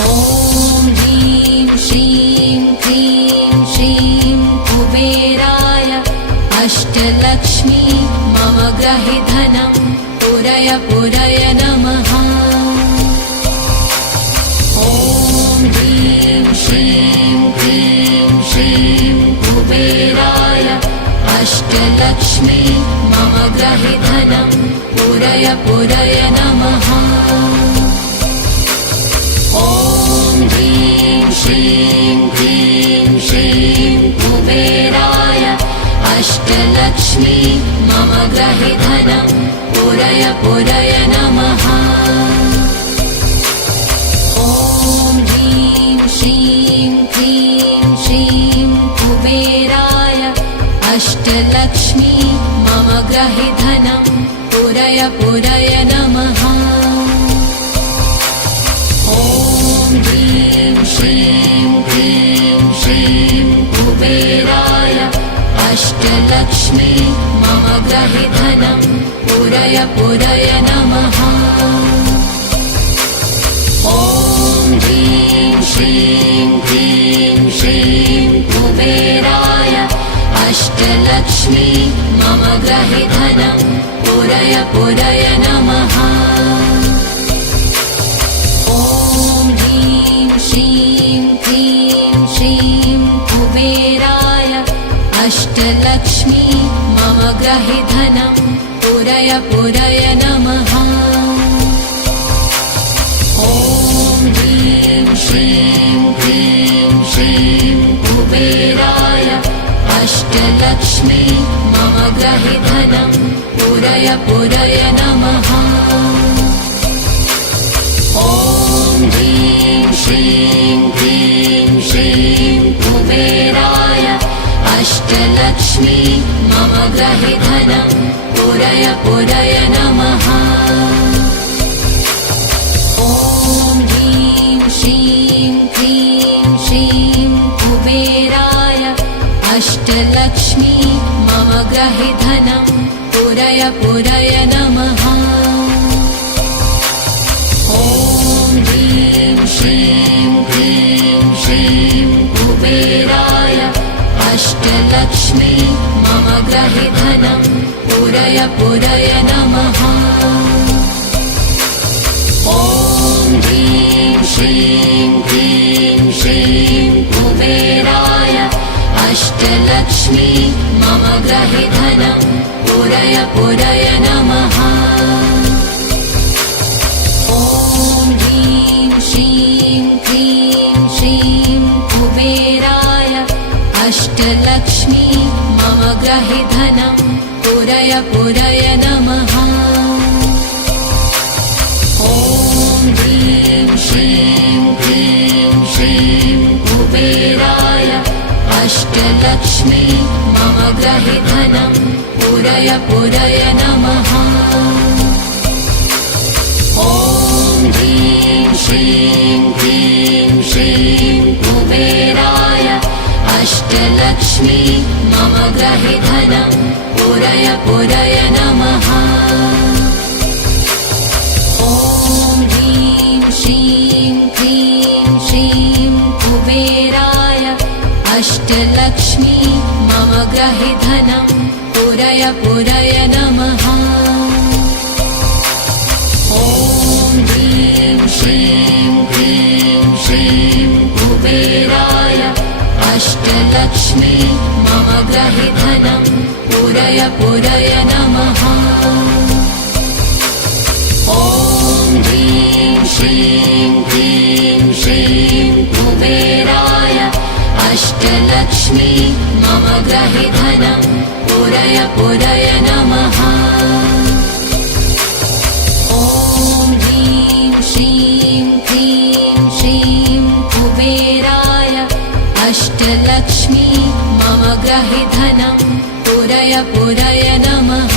ॐ ह्रीं श्रीं क्रीं श्रीं कुबेराय अष्टलक्ष्मी मम गृहे धनं पुरय पुरय नमः। ॐ ह्रीं श्रीं क्रीं श्रीं कुबेराय अष्टलक्ष्मी मम गृहे धनं पुरय पुरय नमः। ॐ ह्रीं श्रीं क्रीं श्रीं कुबेराय अष्टलक्ष्मी मम गृहे धनं पुरय पुरय नमः। ॐ ह्रीं श्रीं क्रीं श्रीं कुबेराय अष्टलक्ष्मी मम गृहे धनं पुरय पुरय नमः। ॐ ह्रीं श्रीं क्रीं श्रीं कुबेराय अष्टलक्ष्मी मम गृहे धनं पुरय पुरय नमः। ॐ ह्रीं श्रीं क्रीं श्रीं कुबेराय अष्टलक्ष्मी मम गृहे धनं पुरय पुरय नमः। ॐ ह्रीं श्रीं क्रीं श्रीं कुबेराय अष्टलक्ष्मी मम गृहे धनं पुरय पुरय नमः। ॐ ह्रीं श्रीं क्रीं श्रीं कुबेराय अष्टलक्ष्मी मम गृहे धनं पुरय पुरय नमः। ॐ ह्रीं श्रीं क्रीं श्रीं कुबेराय अष्टलक्ष्मी मम गृहे धनं पुरय पुरय नमः। ॐ ह्रीं श्रीं क्रीं श्रीं कुबेराय अष्टलक्ष्मी मम गृहे धनं पुरय पुरय नमः। ॐ ह्रीं श्रीं क्रीं श्रीं कुबेराय अष्टलक्ष्मी मम गृहे धनं पुरय पुरय नमः। ॐ ह्रीं श्रीं क्रीं श्रीं कुबेराय अष्टलक्ष्मी मम गृहे धनं पुरय पुरय नमः। ॐ ह्रीं श्रीं क्रीं श्रीं कुबेराय अष्टलक्ष्मी मम गृहे धनं पुरय पुरय नमः। ॐ ह्रीं श्रीं क्रीं श्रीं कुबेराय अष्टलक्ष्मी मम गृहे धनं पुरय पुरय नमः। ॐ ह्रीं श्रीं क्रीं श्रीं कुबेराय अष्टलक्ष्मी मम गृहे धनं पुरय पुरय नमः। ॐ ह्रीं श्रीं क्रीं श्रीं कुबेराय अष्टलक्ष्मी मम गृहे धनं पुरय पुरय नमः। ॐ ह्रीं श्रीं क्रीं श्रीं कुबेराय अष्टलक्ष्मी मम गृहे धनं पुरय पुरय नमः। ॐ ह्रीं श्रीं क्रीं श्रीं कुबेराय अष्टलक्ष्मी मम गृहे धनं पुरय पुरय नमः। ॐ ह्रीं श्रीं क्रीं श्रीं कुबेराय अष्टलक्ष्मी मम गृहे धनं पुरय पुरय नमः।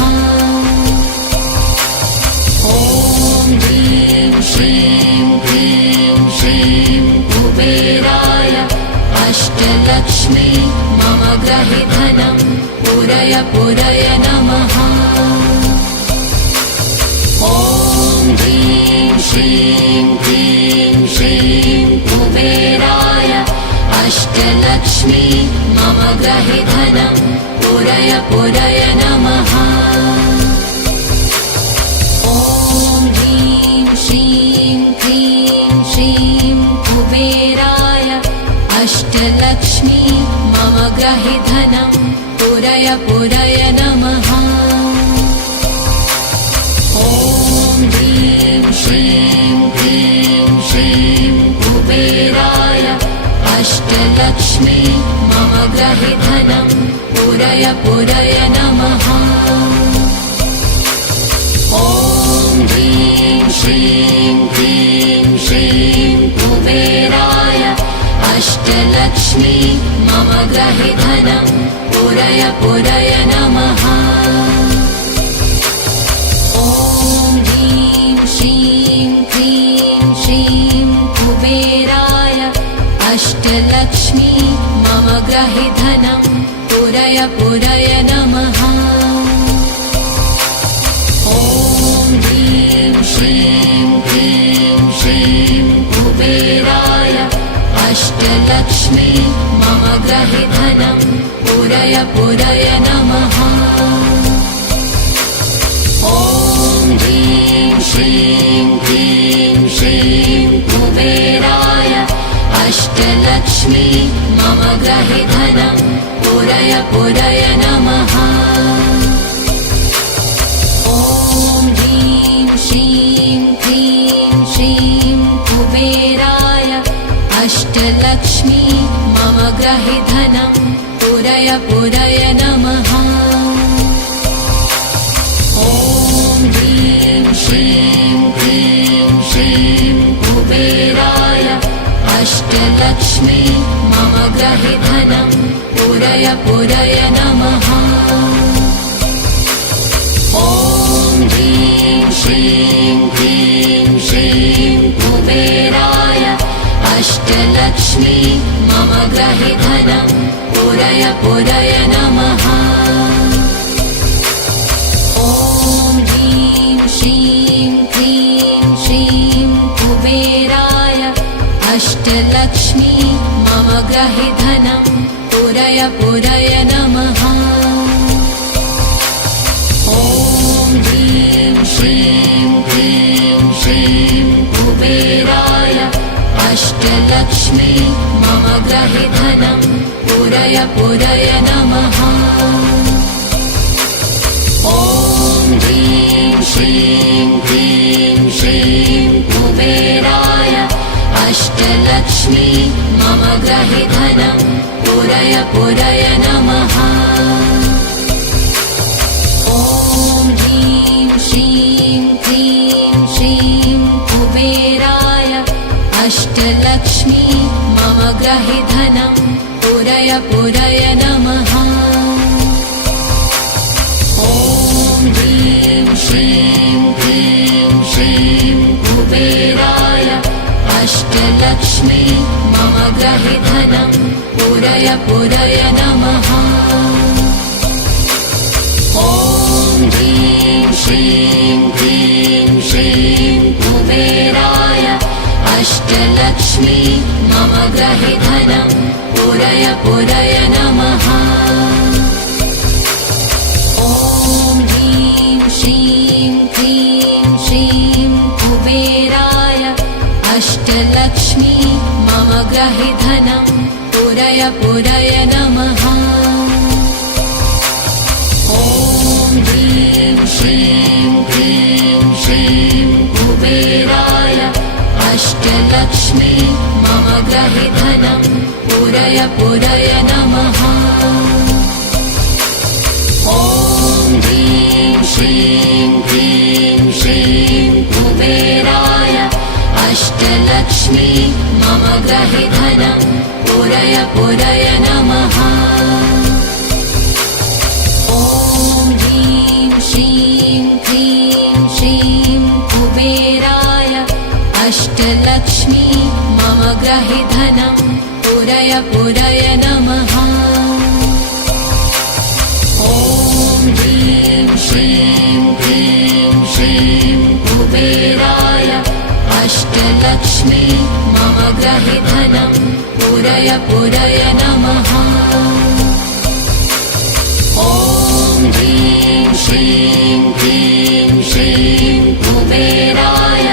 ॐ ह्रीं श्रीं क्रीं श्रीं कुबेराय अष्टलक्ष्मी मम गृहे धनं पुरय पुरय नमः। ॐ ह्रीं श्रीं क्रीं श्रीं ग्रहे धनं पुरय पुरय नमः। ॐ ह्रीं श्रीं क्लीं श्रीं कुबेराय अष्टलक्ष्मी मम ग्रहे धनं पुरय पुरय नमः। ॐ ह्रीं श्रीं क्लीं श्रीं कुबेराय अष्टलक्ष्मी मम ग्रहे धनं पुरय पुरय नमः। ॐ ह्रीं श्रीं क्लीं श्रीं कुबेराय अष्टलक्ष्मी मम ग्रहे धनं पुरय पुरय नमः। ॐ ह्रीं श्रीं क्लीं श्रीं कुबेराय अष्टलक्ष्मी मम ग्रहे धनं पुरय पुरय नमः। ॐ ह्रीं श्रीं क्लीं श्रीं कुबेराय अष्टलक्ष्मी मम ग्रहे धनं पुरय पुरय नमः। ॐ ह्रीं श्रीं क्लीं श्रीं कुबेराय अष्टलक्ष्मी मम ग्रहे धनं पुरय पुरय नमः। ॐ ह्रीं श्रीं क्लीं श्रीं कुबेराय अष्टलक्ष्मी मम ग्रहे धनं पुरय पुरय नमः। ॐ ह्रीं श्रीं क्लीं श्रीं कुबेराय अष्टलक्ष्मी मम ग्रहे धनं पुरय पुरय नमः। ॐ ह्रीं श्रीं क्लीं श्रीं कुबेराय अष्टलक्ष्मी मम ग्रहे धनं पुरय पुरय नमः। ॐ ह्रीं श्रीं क्लीं श्रीं कुबेराय अष्टलक्ष्मी मम ग्रहे धनं पुरय पुरय नमः। ॐ ह्रीं श्रीं क्लीं श्रीं कुबेराय अष्टलक्ष्मी मम ग्रहे धनं पुरय पुरय नमः। ॐ ह्रीं श्रीं क्लीं श्रीं कुबेराय अष्टलक्ष्मी मम ग्रहे धनं पुरय पुरय नमः। ॐ ह्रीं श्रीं क्लीं श्रीं कुबेराय अष्टलक्ष्मी मम ग्रहे धनं पुरय पुरय नमः। ॐ ह्रीं श्रीं क्लीं श्रीं कुबेराय अष्टलक्ष्मी मम ग्रहे धनं पुरय पुरय नमः। ॐ ह्रीं श्रीं क्लीं श्रीं कुबेराय अष्टलक्ष्मी मम ग्रहे धनं पुरय पुरय नमः। ॐ ह्रीं श्रीं क्लीं श्रीं कुबेराय अष्टलक्ष्मी मम ग्रहे धनं पुरय पुरय नमः। ॐ ह्रीं श्रीं क्लीं श्रीं कुबेराय अष्टलक्ष्मी मम ग्रहे धनं पुरय पुरय नमः। ॐ ह्रीं श्रीं क्लीं श्रीं कुबेराय अष्टलक्ष्मी मम ग्रहे धनं पुरय पुरय नमः। ॐ ह्रीं श्रीं क्लीं श्रीं कुबेराय अष्टलक्ष्मी मम ग्रहे धनं पुरय पुरय नमः। ॐ ह्रीं श्रीं क्लीं श्रीं कुबेराय अष्टलक्ष्मी मम ग्रहे धनं पुरय पुरय नमः। ॐ ह्रीं श्रीं क्लीं श्रीं कुबेराय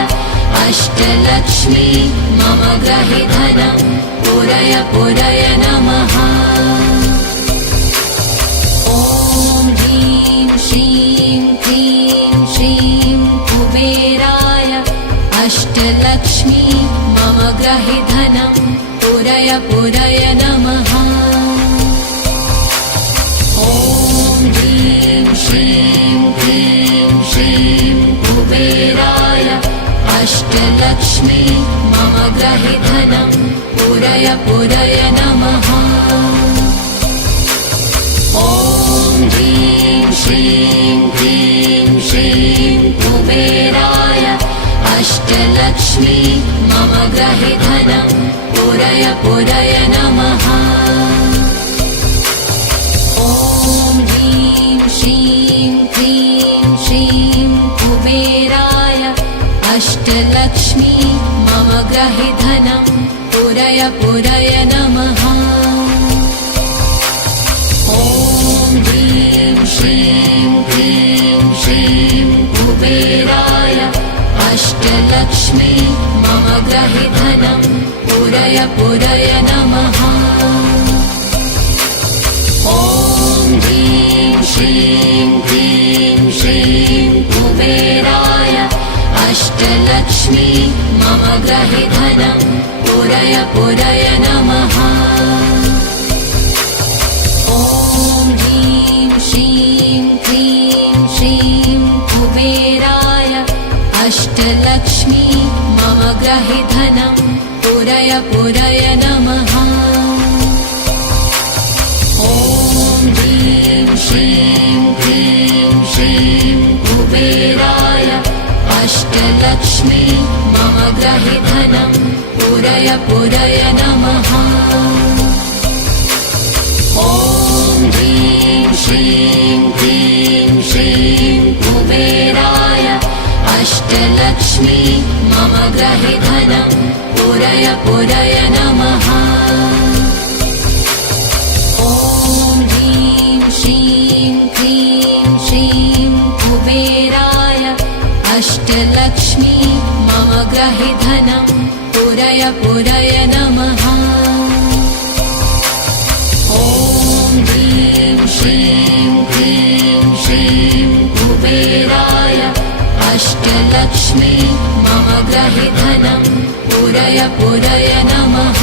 अष्टलक्ष्मी मम गृहे धनं पुरय पुरय नमः। ॐ ह्रीं श्रीं क्लीं श्रीं कुबेराय अष्टलक्ष्मी मम गृहे धनं पुरय पुरय नमः। ॐ ह्रीं श्रीं क्लीं श्रीं कुबेराय अष्टलक्ष्मी मम गृहे धनं पुरय पुरय नमः। ॐ ह्रीं श्रीं क्लीं श्रीं कुबेराय अष्टलक्ष्मी मम गृहे धनं पुरय पुरय नमः। ॐ ह्रीं श्रीं क्लीं श्रीं कुबेराय अष्टलक्ष्मी मम गृहे धनं पुरय पुरय नमः। ॐ ह्रीं श्रीं क्लीं श्रीं कुबेराय अष्टलक्ष्मी मम गृहे धनं पुरय पुरय नमः। ॐ ह्रीं श्रीं क्लीं श्रीं कुबेराय अष्टलक्ष्मी मम गृहे धनं पुरय पुरय नमः। ॐ ह्रीं श्रीं क्लीं श्रीं कुबेराय अष्टलक्ष्मी मम गृहे धनं पुरय पुरय नमः। ॐ ह्रीं श्रीं क्लीं श्रीं कुबेराय अष्टलक्ष्मी मम गृहे धनं पुरय पुरय नमः। ॐ ह्रीं श्रीं क्लीं श्रीं कुबेराय अष्टलक्ष्मी मम गृहे धनं पुरय पुरय नमः। ॐ ह्रीं श्रीं क्लीं श्रीं कुबेराय अष्टलक्ष्मी मम गृहे धनं पुरय पुरय नमः। ॐ ह्रीं श्रीं क्लीं श्रीं कुबेराय अष्टलक्ष्मी मम गृहे धनं पुरय पुरय नमः।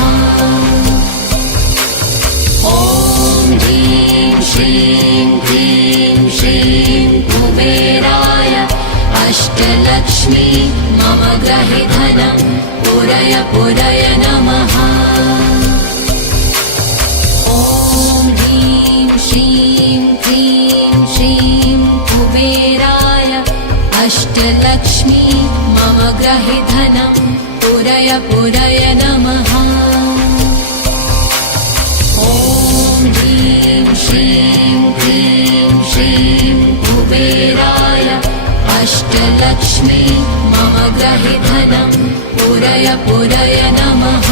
ॐ ह्रीं श्रीं क्लीं श्रीं कुबेराय अष्टलक्ष्मी मम गृहे धनं पुरय पुरय नमः। ॐ ह्रीं श्रीं क्लीं श्रीं कुबेराय अष्टलक्ष्मी मम गृहे धनं पुरय पुरय नमः। ॐ ह्रीं श्रीं क्लीं श्रीं कुबेराय अष्टलक्ष्मी मम गृहे धनं पुरय पुरय नमः।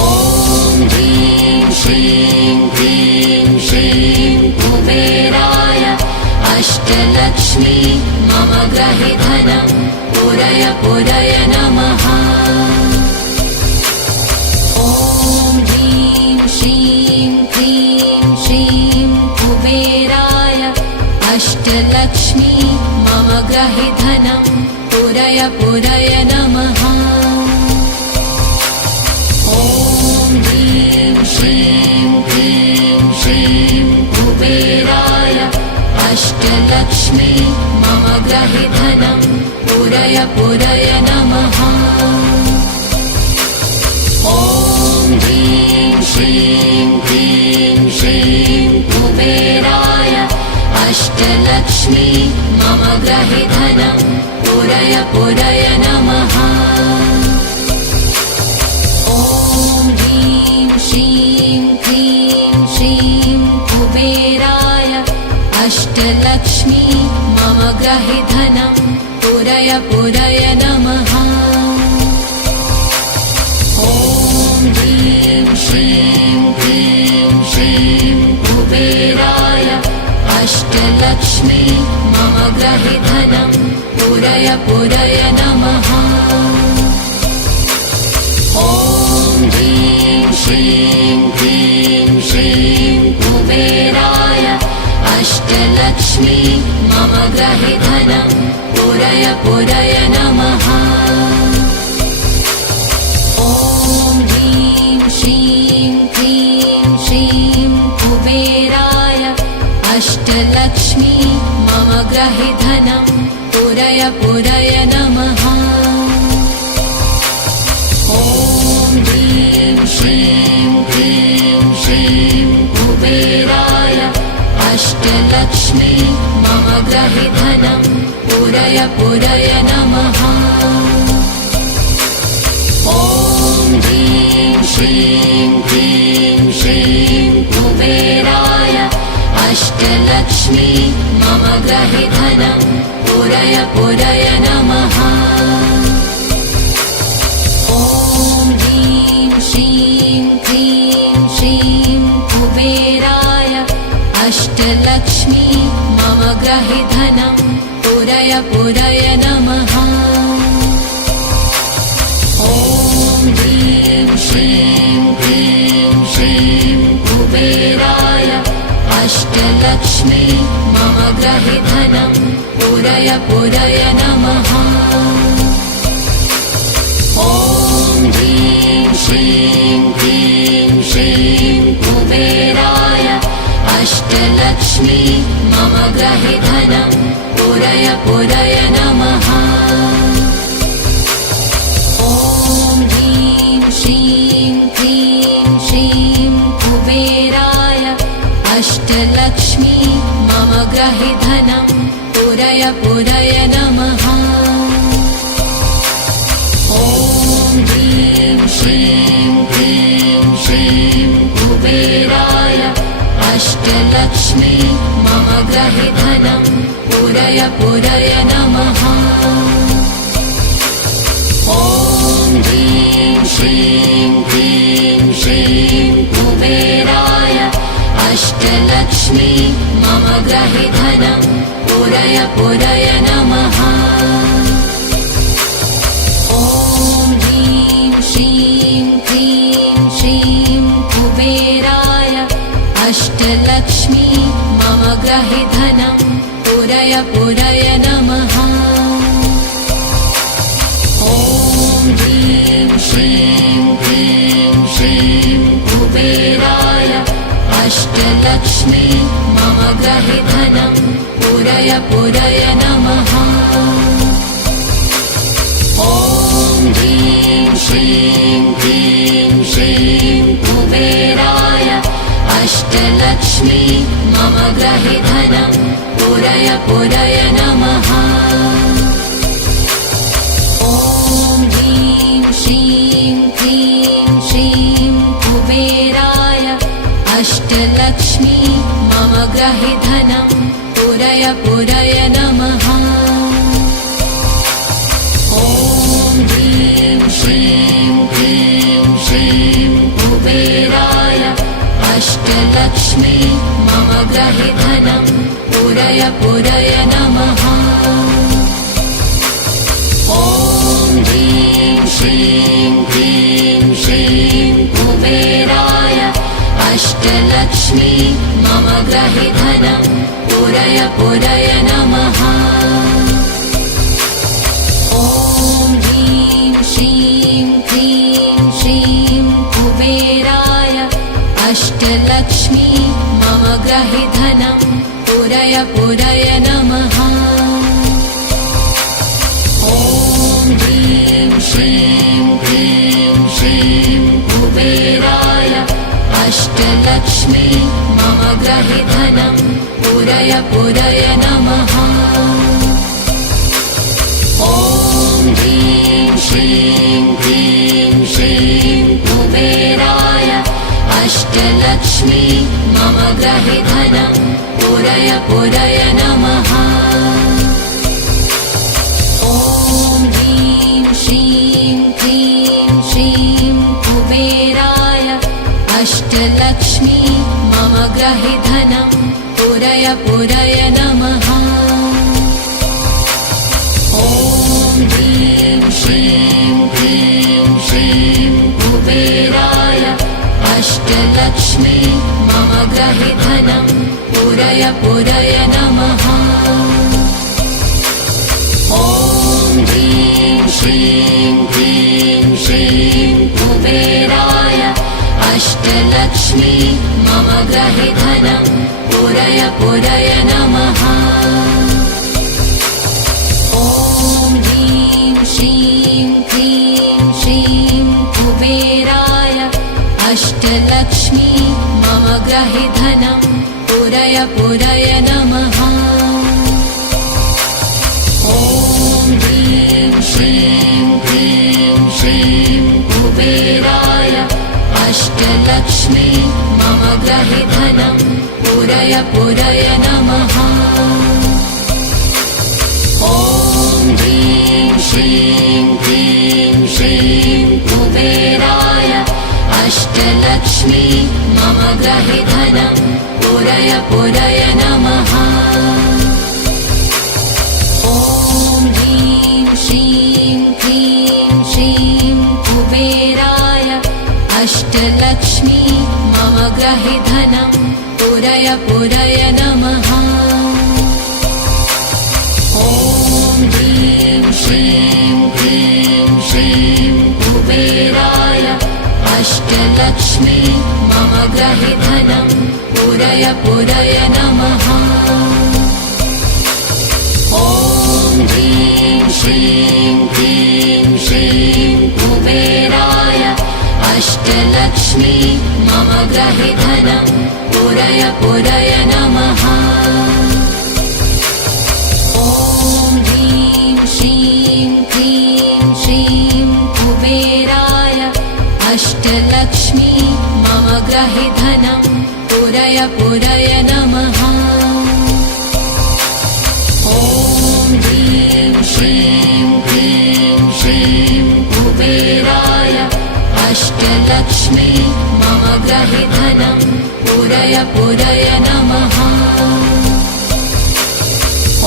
ॐ ह्रीं श्रीं क्लीं श्रीं कुबेराय अष्टलक्ष्मी मम गृहे धनं पुरय पुरय नमः। ॐ ह्रीं श्रीं क्लीं श्रीं कुबेराय अष्टलक्ष्मी मम गृहे धनं पुरय पुरय नमः। ॐ ह्रीं श्रीं क्लीं श्रीं कुबेराय अष्टलक्ष्मी मम गृहे धनं पुरय पुरय नमः। ॐ ह्रीं श्रीं क्लीं श्रीं कुबेराय अष्टलक्ष्मी मम गृहे धनं पुरय पुरय नमः। ॐ ह्रीं श्रीं क्लीं श्रीं कुबेराय अष्टलक्ष्मी मम गृहे धनं पुरय पुरय नमः। ॐ ह्रीं श्रीं क्लीं श्रीं अष्टलक्ष्मी मम ग्रहे धनं पूरय पूरय नमः। ॐ ह्रीं श्रीं क्लीं श्रीं कुबेराय अष्टलक्ष्मी मम ग्रहे धनं पूरय पूरय नमः। ॐ ह्रीं श्रीं क्लीं श्रीं कुबेराय अष्टलक्ष्मी मम ग्रहे धनं पूरय पूरय नमः। ॐ ह्रीं श्रीं क्लीं श्रीं कुबेराय अष्टलक्ष्मी मम ग्रहे धनं पूरय पूरय नमः। ॐ ह्रीं श्रीं क्लीं श्रीं कुबेराय अष्टलक्ष्मी मम ग्रहे धनं पूरय पूरय नमः। ॐ ह्रीं श्रीं क्लीं श्रीं कुबेराय अष्टलक्ष्मी मम ग्रहे धनं पूरय पूरय नमः। ॐ ह्रीं श्रीं क्लीं श्रीं कुबेराय अष्टलक्ष्मी मम ग्रहे धनं पूरय पूरय नमः। ॐ ह्रीं श्रीं क्लीं श्रीं कुबेराय अष्टलक्ष्मी मम ग्रहे धनं पूरय पूरय नमः। ॐ ह्रीं श्रीं क्लीं श्रीं कुबेराय अष्टलक्ष्मी मम ग्रहे धनं पूरय पूरय नमः। ॐ ह्रीं श्रीं क्लीं श्रीं कुबेराय अष्टलक्ष्मी मम ग्रहे धनं पूरय पूरय नमः। ॐ ह्रीं श्रीं क्लीं श्रीं कुबेराय अष्टलक्ष्मी मम ग्रहे धनं पूरय पूरय नमः। ॐ ह्रीं श्रीं क्लीं श्रीं कुबेराय अष्टलक्ष्मी मम ग्रहे धनं पूरय पूरय नमः। ॐ ह्रीं श्रीं क्लीं श्रीं कुबेराय अष्टलक्ष्मी मम ग्रहे धनं पूरय पूरय नमः। ॐ ह्रीं श्रीं क्लीं श्रीं कुबेराय अष्टलक्ष्मी मम ग्रहे धनं पूरय पूरय नमः। ॐ ह्रीं श्रीं क्लीं श्रीं कुबेराय अष्टलक्ष्मी मम ग्रहे धनं पूरय पूरय नमः। ॐ ह्रीं श्रीं क्लीं श्रीं कुबेराय अष्टलक्ष्मी मम ग्रहे धनं पूरय पूरय नमः। ॐ ह्रीं श्रीं क्लीं श्रीं कुबेराय अष्टलक्ष्मी मम ग्रहे धनं पूरय पूरय नमः। ॐ ह्रीं श्रीं क्लीं श्रीं कुबेराय अष्टलक्ष्मी मम ग्रहे धनं पूरय पूरय नमः। ॐ ह्रीं श्रीं क्लीं श्रीं कुबेराय अष्टलक्ष्मी मम ग्रहे धनं पूरय पूरय नमः। ॐ ह्रीं श्रीं क्लीं श्रीं कुबेराय अष्टलक्ष्मी मम ग्रहे धनं पूरय पूरय नमः। ॐ ह्रीं श्रीं क्लीं श्रीं कुबेराय अष्टलक्ष्मी मम ग्रहे धनं पूरय पूरय नमः। ॐ ह्रीं श्रीं क्लीं श्रीं कुबेराय अष्टलक्ष्मी मम गृहे धनं पूरय पूरय नमः। ॐ ह्रीं श्रीं क्लीं श्रीं कुबेराय अष्टलक्ष्मी मम गृहे धनं पूरय पूरय नमः। ॐ ह्रीं श्रीं क्लीं श्रीं कुबेराय अष्टलक्ष्मी मम गृहे धनं पूरय पूरय नमः। ॐ ह्रीं श्रीं क्लीं श्रीं कुबेराय अष्टलक्ष्मी मम गृहे धनं पूरय पूरय नमः। ॐ ह्रीं श्रीं क्लीं श्रीं कुबेराय अष्टलक्ष्मी मम गृहे धनं पूरय पूरय नमः। ॐ ह्रीं श्रीं क्लीं श्रीं कुबेराय अष्टलक्ष्मी मम गृहे धनं पूरय पूरय नमः। ॐ ह्रीं श्रीं क्लीं श्रीं कुबेराय अष्टलक्ष्मी मम गृहे धनं पूरय पूरय नमः। ॐ ह्रीं श्रीं क्लीं श्रीं कुबेराय अष्टलक्ष्मी मम गृहे धनं पूरय पूरय नमः। ॐ ह्रीं श्रीं क्लीं श्रीं कुबेराय अष्टलक्ष्मी मम गृहे धनं पूरय पूरय नमः। ॐ ह्रीं श्रीं क्लीं श्रीं कुबेराय अष्टलक्ष्मी मम गृहे धनं पूरय पूरय नमः।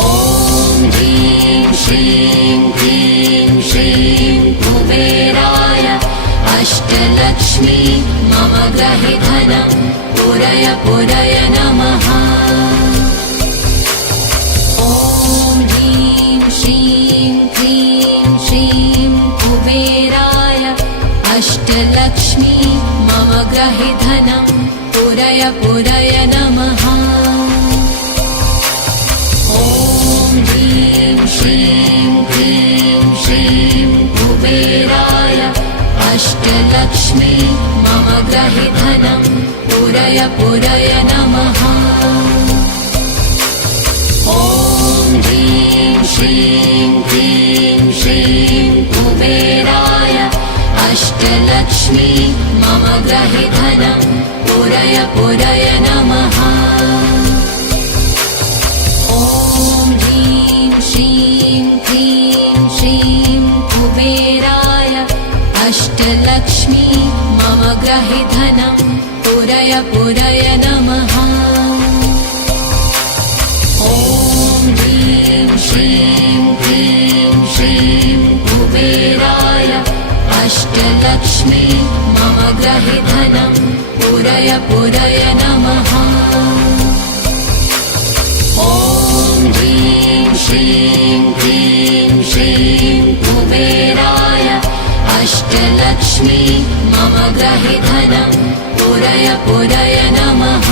ॐ ह्रीं श्रीं क्लीं श्रीं कुबेराय अष्टलक्ष्मी मम गृहे धनं पूरय पूरय नमः। ॐ ह्रीं श्रीं क्लीं श्रीं कुबेराय अष्टलक्ष्मी मम गृहे धनं पूरय पूरय नमः। ॐ ह्रीं श्रीं क्लीं श्रीं कुबेराय अष्टलक्ष्मी मम गृहे धनं पूरय पूरय नमः। ॐ ह्रीं श्रीं क्लीं श्रीं कुबेराय अष्टलक्ष्मी मम गृहे धनं पूरय पूरय नमः। ॐ ह्रीं श्रीं क्लीं श्रीं कुबेराय अष्टलक्ष्मी मम गृहे धनं पूरय पूरय नमः। ॐ ह्रीं श्रीं क्लीं श्रीं कुबेराय अष्टलक्ष्मी मम गृहे धनं पूरय पूरय नमः। ॐ ह्रीं श्रीं क्लीं श्रीं कुबेराय अष्टलक्ष्मी मम गृहे धनं पूरय पूरय नमः।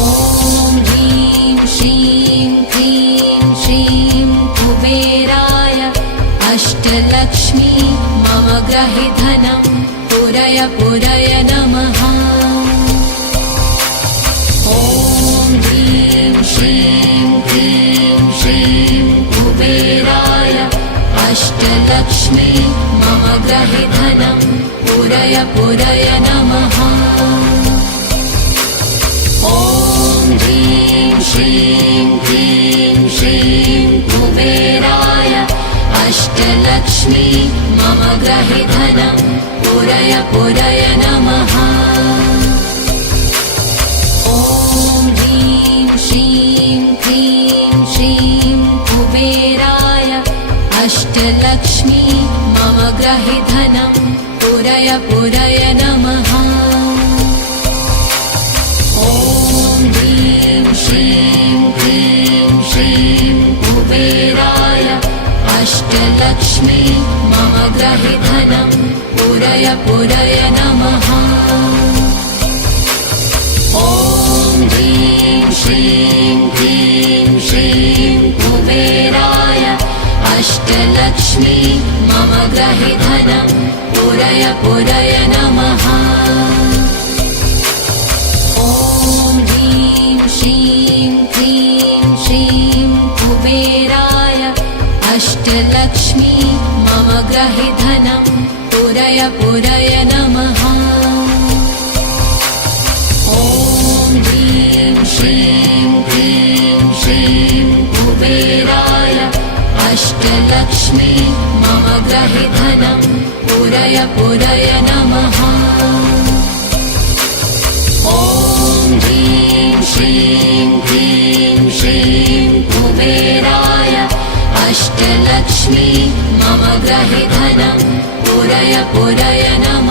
ॐ ह्रीं श्रीं क्लीं श्रीं कुबेराय अष्टलक्ष्मी मम गृहे धनं पूरय पूरय नमः। ॐ ह्रीं श्रीं क्लीं श्रीं कुबेराय अष्टलक्ष्मी मम गृहे धनं पूरय पूरय नमः। ॐ ह्रीं श्रीं क्लीं श्रीं कुबेराय अष्टलक्ष्मी मम गृहे धनं पूरय पूरय नमः। ॐ मम ग्रहि धनं पूरय पूरय नमः। ॐ ह्रीं श्रीं क्लीं श्रीं कुबेराय अष्टलक्ष्मी मम ग्रहि धनं पूरय पूरय नमः। ॐ ह्रीं श्रीं क्लीं श्रीं कुबेराय अष्टलक्ष्मी मम ग्रहि धनं पूरय पूरय नमः। ॐ ह्रीं श्रीं क्लीं श्रीं कुबेराय अष्टलक्ष्मी मम ग्रहि धनं पूरय पूरय नमः। ॐ ह्रीं श्रीं क्लीं श्रीं कुबेराय अष्टलक्ष्मी मम ग्रहि धनं पूरय पूरय नमः। ॐ ह्रीं श्रीं क्लीं श्रीं कुबेराय अष्टलक्ष्मी मम ग्रहि धनं पूरय पूरय नमः।